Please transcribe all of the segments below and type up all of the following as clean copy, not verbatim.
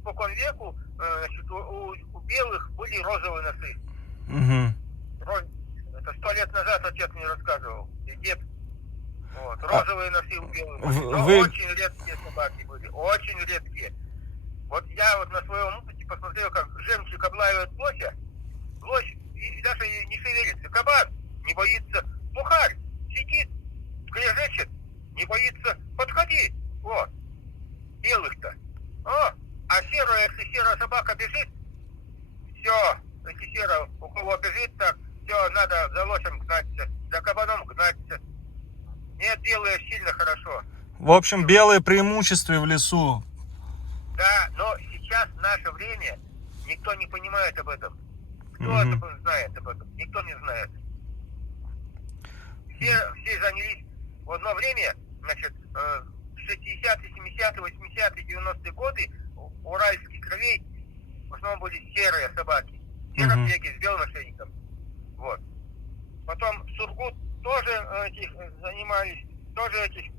испокон веку, значит, у белых были розовые носы. Угу. Это 100 лет назад отец мне рассказывал, и дед. Вот, розовые носы у белых были. Но очень редкие собаки были, очень редкие. Вот я вот на своем опыте посмотрел, как жемчуг облаивает лося. Лось даже не шевелится. Кабан не боится. Бухарь сидит, скрежещет, не боится подходить. Вот. Белых-то. А серая, если серая собака бежит, все, если серая у кого бежит, так, все, надо за лосем гнаться, за кабаном гнаться. Нет, белые сильно хорошо. В общем, белые преимущества в лесу. Да, но сейчас, в наше время, никто не понимает об этом. Кто это знает об этом? Никто не знает. Все занялись в одно время, значит, 60-е, 70-е, 80-е, 90-е годы уральских кровей в основном были серые собаки. Серопеги с белым ошейником. Вот. Потом Сургут тоже этих занимались, тоже этих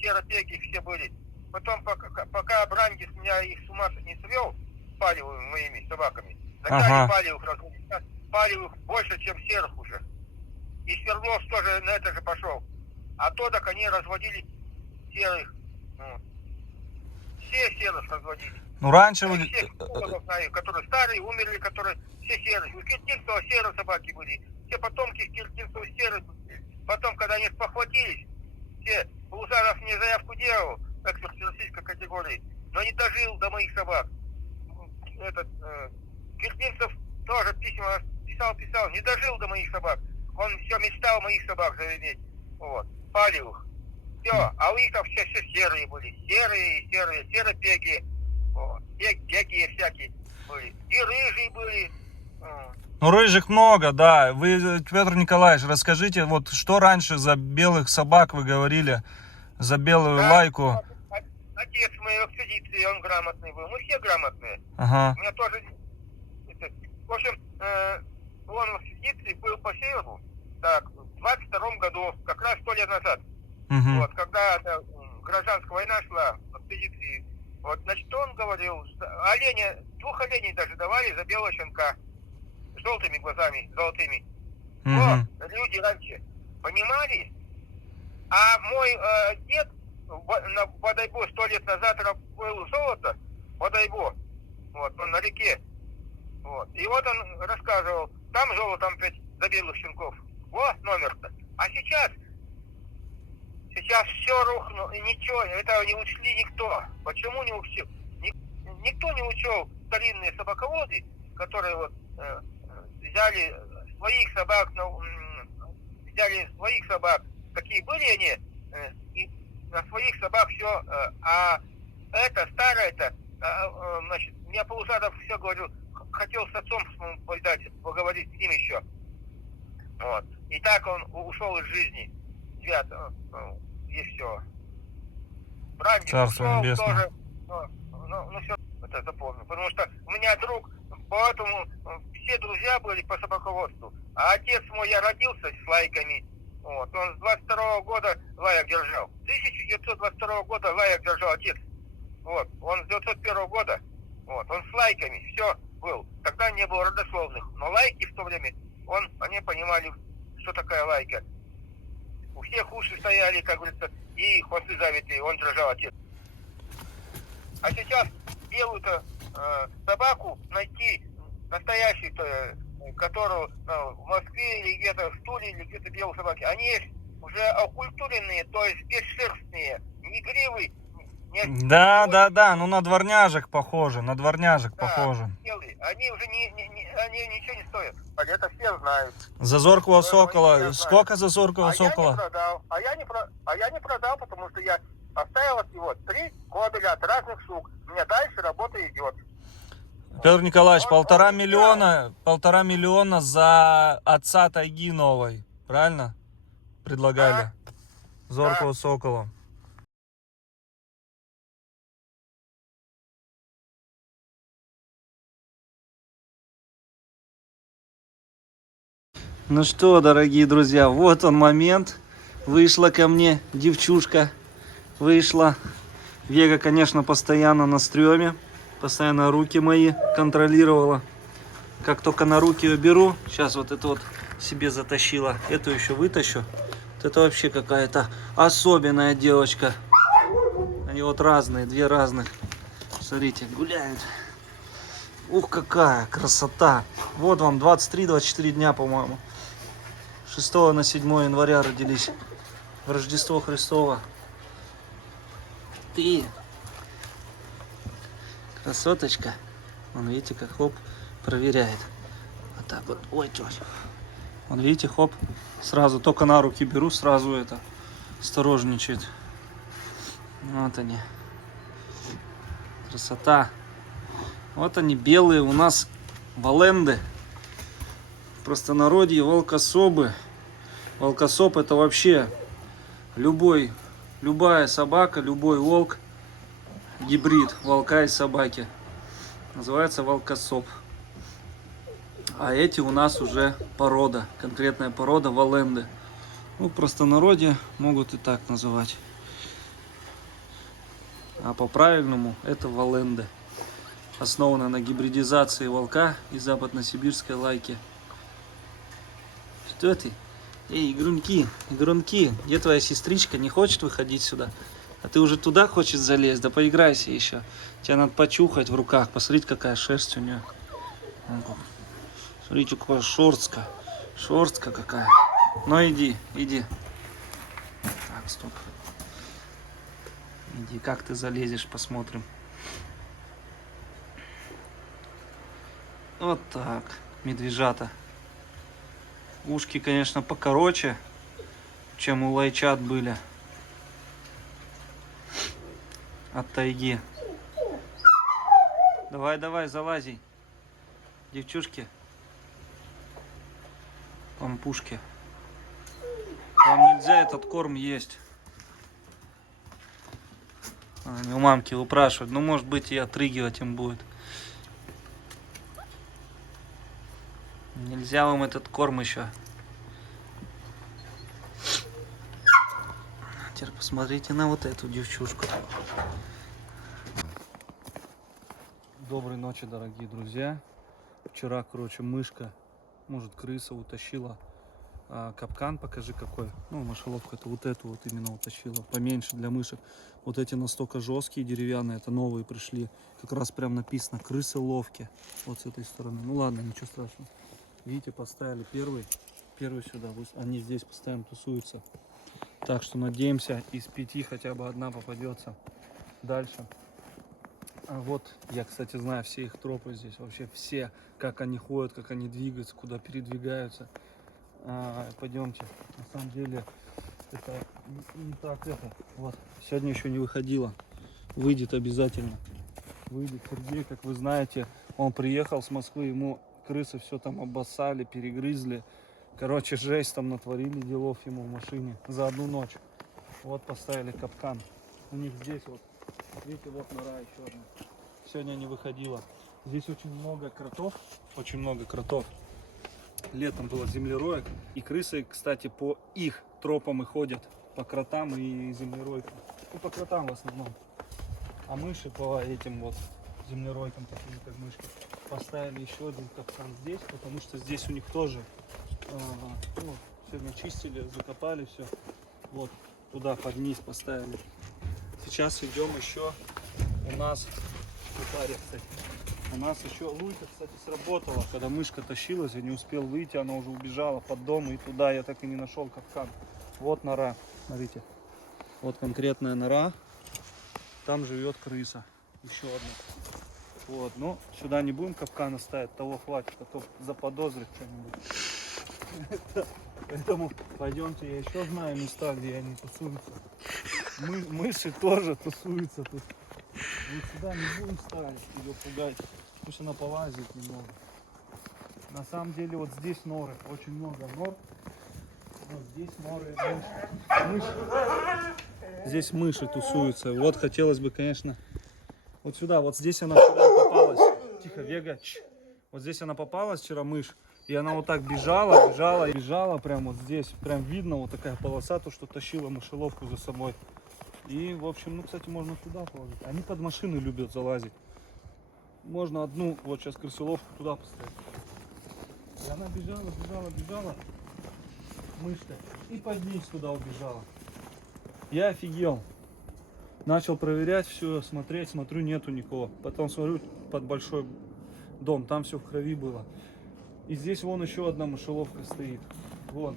серопеги все были. Потом, пока Брандис меня их с ума не свел, палевыми моими собаками, начали палевых разводить. Палевых больше, чем серых уже. И Свердлов тоже на это же пошел. А то так они разводили серых. Все серых разводили. Ну, раньше... Всех знаю, которые старые, умерли, которые все серые. У Киртинцева серые собаки были. Все потомки Киртинцева серые были. Потом, когда они спохватились, все, Булзаров мне заявку делал, эксперт российской категории, но не дожил до моих собак. Этот Киртинцев тоже письма писал, не дожил до моих собак. Он все мечтал моих собак заведеть. Вот. Палевых. Все. А у них там все серые были. Серопеги. Вот. Беги всякие были. И рыжие были. Ну, рыжих много, да. Вы, Петр Николаевич, расскажите, вот что раньше за белых собак вы говорили, за белую лайку? Отец мой в экспедиции, он грамотный был. Мы все грамотные. Ага. У меня тоже... В общем, он в экспедиции был по северу, так, в 22-м году, как раз 100 лет назад. Вот, когда гражданская война шла в экспедиции. Вот, значит, он говорил, оленя, 2 оленей даже давали за белого щенка. С желтыми глазами, золотыми. Но люди раньше понимали. А мой дед на Бодайбо 100 лет назад был золото, Бодайбо, вот, он на реке. Вот. И вот он рассказывал, там золото опять за белых щенков. Вот номер-то. А сейчас все рухнуло, ничего, этого не учли никто. Почему не учил? Никто не учел старинные собаководы, которые вот взяли своих собак, какие были они, и на своих собак все, а это, старое-то, значит, меня Полусадов все говорил, хотел с отцом поговорить с ним еще. Вот. И так он ушел из жизни. Свят, и все. Брандис ушел тоже. Ну, все это запомню. Потому что у меня друг, поэтому все друзья были по собаководству. А отец мой, я родился с лайками. Вот. Он с 22-го года лаек держал. 1922 года лаек держал отец. Вот. Он с 901 года. Вот. Он с лайками. Все был. Тогда не было родословных. Но лайки в то время, они понимали, что такая лайка. У всех уши стояли, как говорится, и хвосты завитые. Он держал отец. А сейчас белую-то собаку найти настоящую-то, которую в Москве или где-то в Туле, или где-то белые собаки, они есть уже окультуренные, то есть бесшерстные, не гривы. Да, ну на дворняжек похоже, похоже. Белые. Они уже они ничего не стоят. А это все знают. Зазоркого сокола. Сколько зазоркого сокола? Я не продал, потому что я оставил от него 3 кобеля от разных сук. У меня дальше работа идет. Петр Николаевич, полтора миллиона за отца тайги новой. Правильно? Предлагали. Зоркого сокола. Ну что, дорогие друзья, вот он момент. Вышла ко мне девчушка. Вышла. Вега, конечно, постоянно на стреме. Постоянно руки мои контролировала. Как только на руки ее беру, сейчас вот это вот себе затащила, эту еще вытащу. Вот это вообще какая-то особенная девочка. Они вот разные, две разных. Смотрите, гуляют. Ух, какая красота. Вот вам 23-24 дня, по-моему. 6 на 7 января родились. В Рождество Христово. Ты. Красоточка. Вон, видите, как хоп, проверяет. Вот так вот. Ой, тётя. Вон, видите, хоп. Сразу только на руки беру, сразу это осторожничает. Вот они. Красота. Вот они, белые у нас валенды. В простонародье волкособы. Волкособ — это вообще любая собака, любой волк, гибрид волка и собаки. Называется волкособ. А эти у нас уже порода, конкретная порода валенды. Ну, в простонародье могут и так называть. А по-правильному это валенды. Основана на гибридизации волка и западносибирской лайки. Что ты? Эй, игрунки, где твоя сестричка? Не хочет выходить сюда? А ты уже туда хочешь залезть? Да поиграйся еще. Тебя надо почухать в руках. Посмотрите, какая шерсть у нее. Смотрите, какая шерстка. Шерстка какая. Ну иди. Так, стоп. Иди, как ты залезешь, посмотрим. Вот так, медвежата. Ушки, конечно, покороче, чем у лайчат были. От тайги. Давай, залази. Девчушки. Пампушки. Вам нельзя этот корм есть. Они у мамки выпрашивают. Ну, может быть, и отрыгивать им будет. Нельзя вам этот корм еще. Теперь посмотрите на вот эту девчушку. Доброй ночи, дорогие друзья. Вчера, короче, мышка, может, крыса утащила капкан. Покажи какой. Ну, мышеловка, это вот эту вот именно утащила. Поменьше для мышек. Вот эти настолько жесткие, деревянные. Это новые пришли. Как раз прям написано крысы ловки. Вот с этой стороны. Ну ладно, ничего страшного. Видите, поставили первый сюда. Они здесь постоянно тусуются. Так что надеемся, из 5 хотя бы одна попадется. Дальше. А вот, я, кстати, знаю все их тропы здесь. Вообще все, как они ходят, как они двигаются, куда передвигаются. Пойдемте. На самом деле, это не так это. Вот, сегодня еще не выходила. Выйдет обязательно. Выйдет Сергей, как вы знаете. Он приехал с Москвы, ему крысы все там обоссали, перегрызли. Короче, жесть там натворили делов ему в машине за одну ночь. Вот поставили капкан. У них здесь вот, видите, вот нора еще одна. Сегодня не выходила. Здесь очень много кротов. Летом было землероек. И крысы, кстати, по их тропам и ходят. По кротам и землеройкам. Ну, по кротам в основном. А мыши по этим вот землеройкам, такими как мышки. Поставили еще один капкан здесь, потому что здесь у них тоже сегодня чистили, закопали все. Вот туда под низ поставили. Сейчас идем еще. У нас еще луйка, кстати, сработала. Когда мышка тащилась, я не успел выйти, она уже убежала под дом, и туда я так и не нашел капкан. Вот нора, смотрите. Вот конкретная нора. Там живет крыса. Еще одна. Вот, но сюда не будем капкана ставить, того хватит, а то заподозрит что-нибудь. Поэтому пойдемте, я еще знаю места, где они тусуются. Мыши тоже тусуются тут. Вот сюда не будем ставить, ее пугать. Пусть она полазит немного. На самом деле вот здесь норы, очень много нор. Вот здесь норы, мыши. Здесь мыши тусуются. Вот хотелось бы, конечно, вот сюда, вот здесь она вчера попалась. Тихо, Вега. Вот здесь она попалась вчера, мышь. И она вот так бежала, прям вот здесь. Прям видно вот такая полоса, то, что тащила мышеловку за собой. И, в общем, ну, кстати, можно сюда положить. Они под машины любят залазить. можно одну, вот сейчас крысоловку туда поставить. И она бежала, мышка, и под низ туда убежала. Я офигел. Начал проверять все, смотреть, смотрю, нету никого. Потом смотрю под большой дом, там все в крови было. И здесь вон еще одна мышеловка стоит. Вот.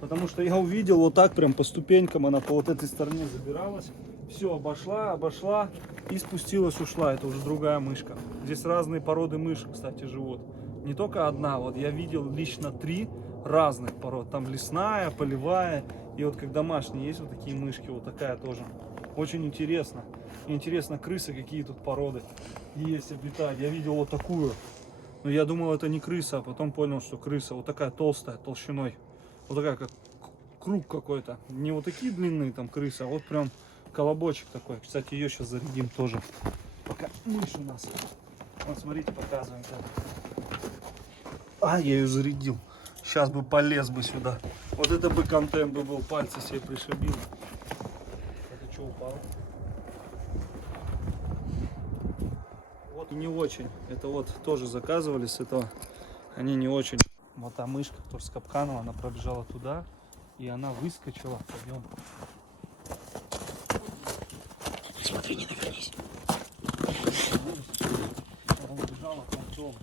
Потому что я увидел вот так прям по ступенькам, она по вот этой стороне забиралась. Все, обошла и спустилась, ушла. Это уже другая мышка. Здесь разные породы мышек, кстати, живут. Не только одна, вот я видел лично 3 разных пород. Там лесная, полевая. И вот как домашние есть вот такие мышки, вот такая тоже. Очень интересно. Интересно, крысы, какие тут породы есть, обитают. Я видел вот такую. Но я думал, это не крыса, а потом понял, что крыса. Вот такая толстая, толщиной. Вот такая, как круг какой-то. Не вот такие длинные там крысы, а вот прям колобочек такой. Кстати, ее сейчас зарядим тоже. Пока мышь у нас. Вот смотрите, показываем. А, я ее зарядил. Сейчас бы полез бы сюда. Вот это бы контент бы был, пальцы себе пришибил. Это что, упало? Вот не очень. Это вот тоже заказывали с этого. Они не очень. Вот та мышка, тоже с капканом, она пробежала туда. И она выскочила. Пойдем. Смотри, не навернись. Она убежала в дом.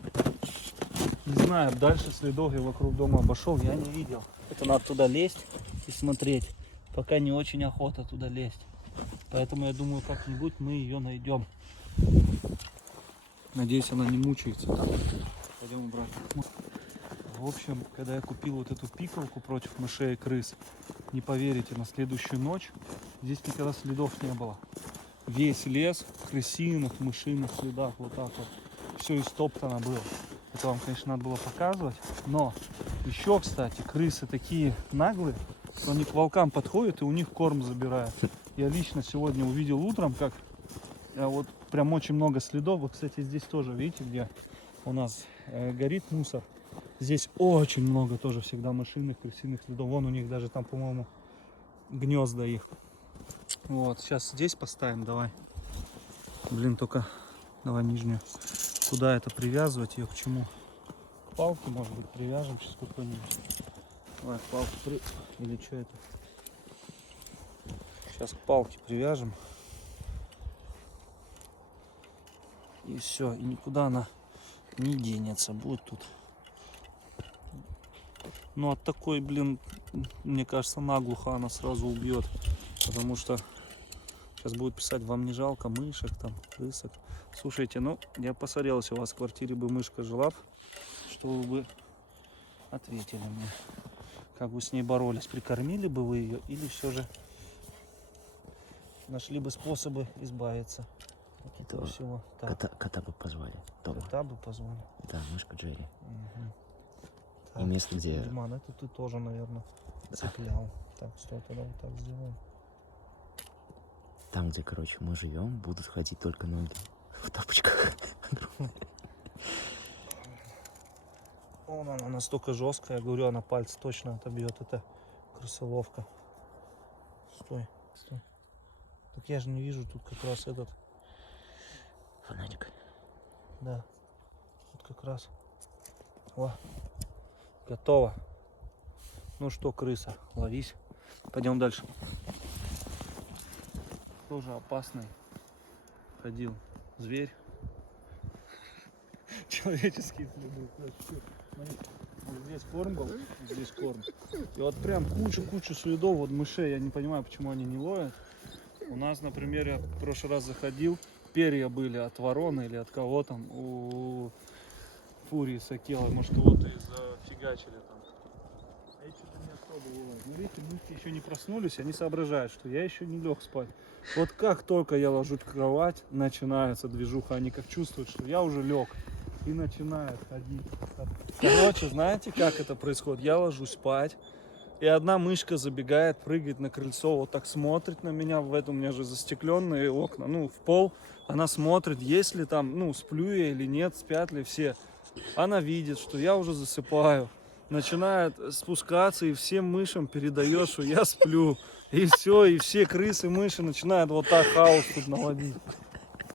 Не знаю, дальше следов я вокруг дома обошел, я не видел. Это надо туда лезть и смотреть. Пока не очень охота туда лезть. Поэтому я думаю, как-нибудь мы ее найдем. Надеюсь, она не мучается там. Пойдем обратно. В общем, когда я купил вот эту пикалку против мышей и крыс, не поверите, на следующую ночь здесь никогда следов не было. Весь лес в крысиных, мышиных следах, вот так вот. Все истоптано было. Это вам, конечно, надо было показывать. Но еще, кстати, крысы такие наглые, что они к волкам подходят и у них корм забирают. Я лично сегодня увидел утром, как вот прям очень много следов. Вот, кстати, здесь тоже, видите, где у нас горит мусор. Здесь очень много тоже всегда мышиных, крысиных следов. Вон у них даже там, по-моему, гнезда их. Вот, сейчас здесь поставим, давай. Блин, только давай нижнюю. Куда это привязывать, ее к чему? К палке, может быть, привяжем сейчас какой-нибудь. Давай, к палке или что это? Сейчас к палке привяжем. И все, и никуда она не денется, будет тут. Ну от такой, блин, мне кажется, наглухо она сразу убьет. Потому что сейчас будет писать, вам не жалко мышек, там, крысок. Слушайте, ну, я посмотрел, если у вас в квартире бы мышка жила, что вы бы ответили мне. Как вы с ней боролись? Прикормили бы вы ее или все же нашли бы способы избавиться от этого всего? Кота бы позвали дома. Кота бы позвали? Да, мышка Джерри. Угу. И место, где... Диман, это ты тоже, наверное, цеплял. Так, стой, тогда вот так сделаем. Там, где, короче, мы живем, будут ходить только ноги в тапочках. Вон она настолько жесткая, я говорю, она пальцы точно отобьет. Это крысоловка. Стой, стой. Так я же не вижу тут как раз этот. Фонарик. Да. Вот как раз. О, готово. Ну что, крыса, ловись. Пойдем дальше. Тоже опасный ходил зверь. Человеческие следы. Вот здесь корм был, здесь корм. И вот прям кучу следов вот мышей. Я не понимаю, почему они не ловят. У нас, например, я в прошлый раз заходил, перья были от вороны или от кого там, у фурии сакела. Может, кого-то и зафигачили там. А я что-то не особо ловлю. Ну, видите, мышки еще не проснулись, они соображают, что я еще не лег спать. Вот как только я ложусь в кровать, начинается движуха. Они как чувствуют, что я уже лег. И начинают ходить. Короче, знаете, как это происходит? Я ложусь спать, и одна мышка забегает, прыгает на крыльцо, вот так смотрит на меня. В этом у меня же застекленные окна, ну, в пол. Она смотрит, есть ли там, ну, сплю я или нет, спят ли все. Она видит, что я уже засыпаю. Начинает спускаться и всем мышам передает, что я сплю. И все, и все крысы, мыши начинают вот так хаос тут наводить.